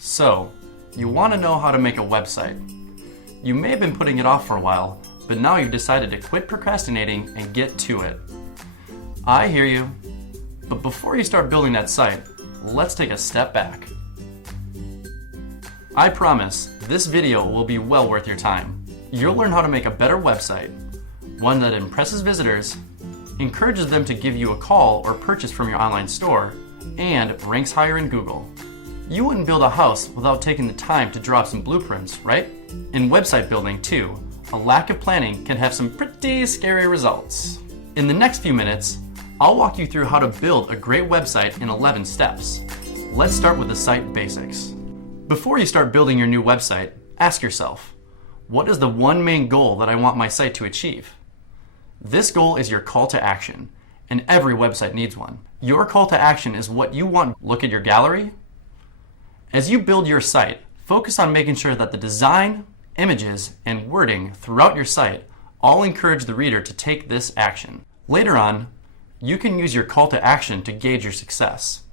So, you want to know how to make a website. You may have been putting it off for a while, but now you've decided to quit procrastinating and get to it. I hear you, but before you start building that site, let's take a step back. I promise, this video will be well worth your time. You'll learn how to make a better website, one that impresses visitors, encourages them to give you a call or purchase from your online store, and ranks higher in Google. You wouldn't build a house without taking the time to draw up some blueprints, right? In website building too, a lack of planning can have some pretty scary results. In the next few minutes, I'll walk you through how to build a great website in 11 steps. Let's start with the site basics. Before you start building your new website, ask yourself, what is the one main goal that I want my site to achieve? This goal is your call to action, and every website needs one. Your call to action is what you want. Look at your gallery. As you build your site, focus on making sure that the design, images, and wording throughout your site all encourage the reader to take this action. Later on, you can use your call to action to gauge your success.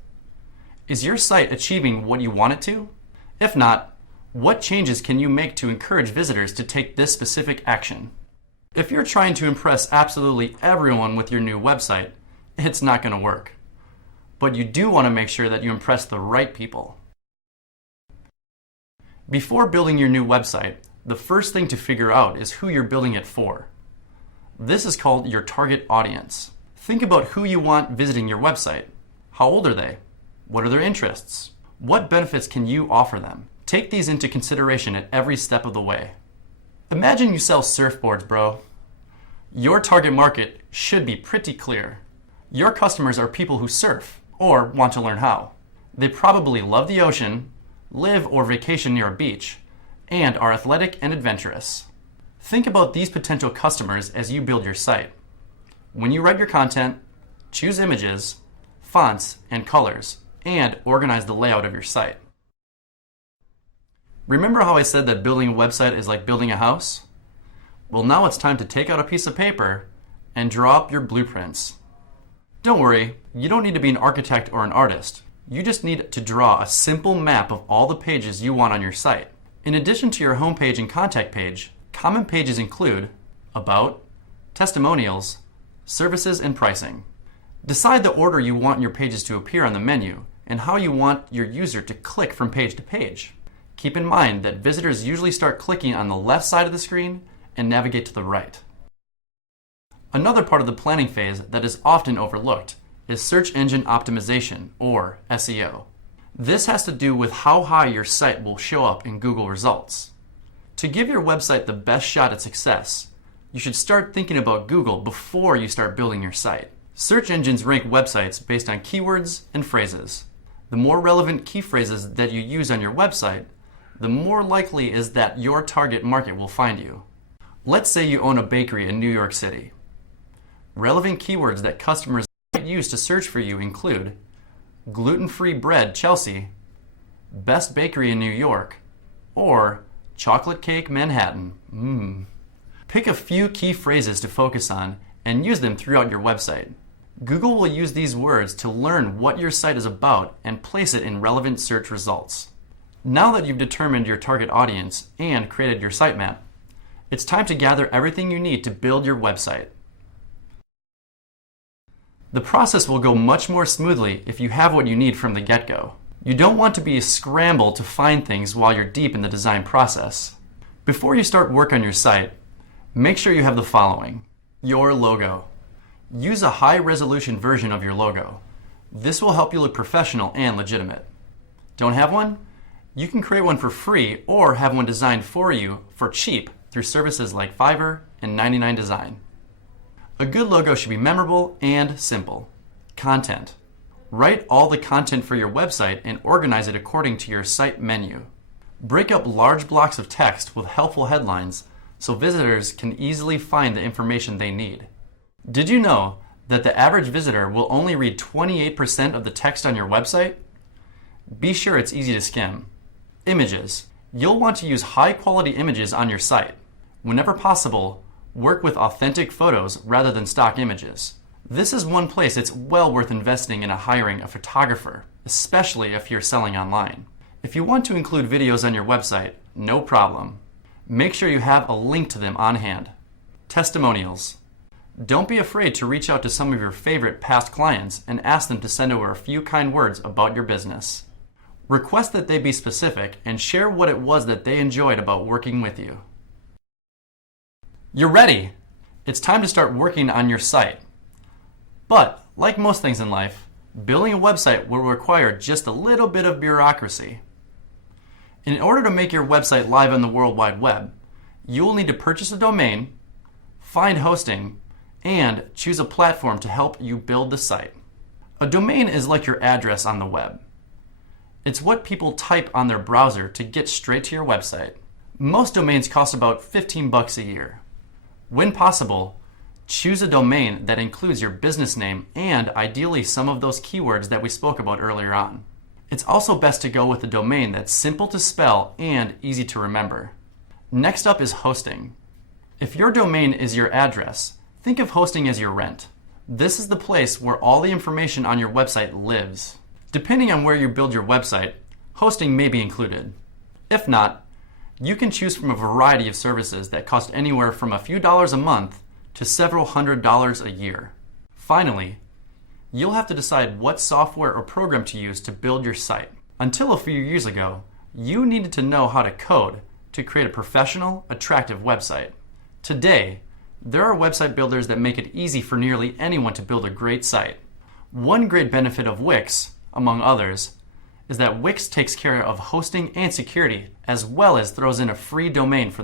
Is your site achieving what you want it to? If not, what changes can you make to encourage visitors to take this specific action? If you're trying to impress absolutely everyone with your new website, it's not going to work. But you do want to make sure that you impress the right people. Before building your new website, the first thing to figure out is who you're building it for. This is called your target audience. Think about who you want visiting your website. How old are they? What are their interests? What benefits can you offer them? Take these into consideration at every step of the way. Imagine you sell surfboards, bro. Your target market should be pretty clear. Your customers are people who surf or want to learn how. They probably love the ocean, live or vacation near a beach, and are athletic and adventurous. Think about these potential customers as you build your site. When you write your content, choose images, fonts, and colors, and organize the layout of your site. Remember how I said that building a website is like building a house? Well, now it's time to take out a piece of paper and draw up your blueprints. Don't worry, you don't need to be an architect or an artist. You just need to draw a simple map of all the pages you want on your site. In addition to your homepage and contact page, common pages include About, Testimonials, Services, and Pricing. Decide the order you want your pages to appear on the menu and how you want your user to click from page to page. Keep in mind that visitors usually start clicking on the left side of the screen and navigate to the right. Another part of the planning phase that is often overlooked is search engine optimization, or SEO. This has to do with how high your site will show up in Google results. To give your website the best shot at success, you should start thinking about Google before you start building your site. Search engines rank websites based on keywords and phrases. The more relevant key phrases that you use on your website, the more likely is that your target market will find you. Let's say you own a bakery in New York City. Relevant keywords that customers use to search for you include gluten-free bread Chelsea, best bakery in New York, or chocolate cake Manhattan. Pick a few key phrases to focus on and use them throughout your website. Google will use these words to learn what your site is about and place it in relevant search results. Now that you've determined your target audience and created your sitemap, it's time to gather everything you need to build your website. The process will go much more smoothly if you have what you need from the get-go. You don't want to be a scramble to find things while you're deep in the design process. Before you start work on your site, make sure you have the following. Your logo. Use a high-resolution version of your logo. This will help you look professional and legitimate. Don't have one? You can create one for free or have one designed for you for cheap through services like Fiverr and 99 Design. A good logo should be memorable and simple. Content. Write all the content for your website and organize it according to your site menu. Break up large blocks of text with helpful headlines so visitors can easily find the information they need. Did you know that the average visitor will only read 28% of the text on your website? Be sure it's easy to skim. Images. You'll want to use high-quality images on your site. Whenever possible, work with authentic photos rather than stock images. This is one place it's well worth investing in hiring a photographer, especially if you're selling online. If you want to include videos on your website, no problem. Make sure you have a link to them on hand. Testimonials. Don't be afraid to reach out to some of your favorite past clients and ask them to send over a few kind words about your business. Request that they be specific and share what it was that they enjoyed about working with you. You're ready! It's time to start working on your site. But, like most things in life, building a website will require just a little bit of bureaucracy. In order to make your website live on the World Wide Web, you will need to purchase a domain, find hosting, and choose a platform to help you build the site. A domain is like your address on the web. It's what people type on their browser to get straight to your website. Most domains cost about $15 a year. When possible, choose a domain that includes your business name and ideally some of those keywords that we spoke about earlier on. It's also best to go with a domain that's simple to spell and easy to remember. Next up is hosting. If your domain is your address, think of hosting as your rent. This is the place where all the information on your website lives. Depending on where you build your website, hosting may be included. If not, you can choose from a variety of services that cost anywhere from a few dollars a month to several $100s a year. Finally, you'll have to decide what software or program to use to build your site. Until a few years ago, you needed to know how to code to create a professional, attractive website. Today, there are website builders that make it easy for nearly anyone to build a great site. One great benefit of Wix, among others, is that Wix takes care of hosting and security, as well as throws in a free domain for the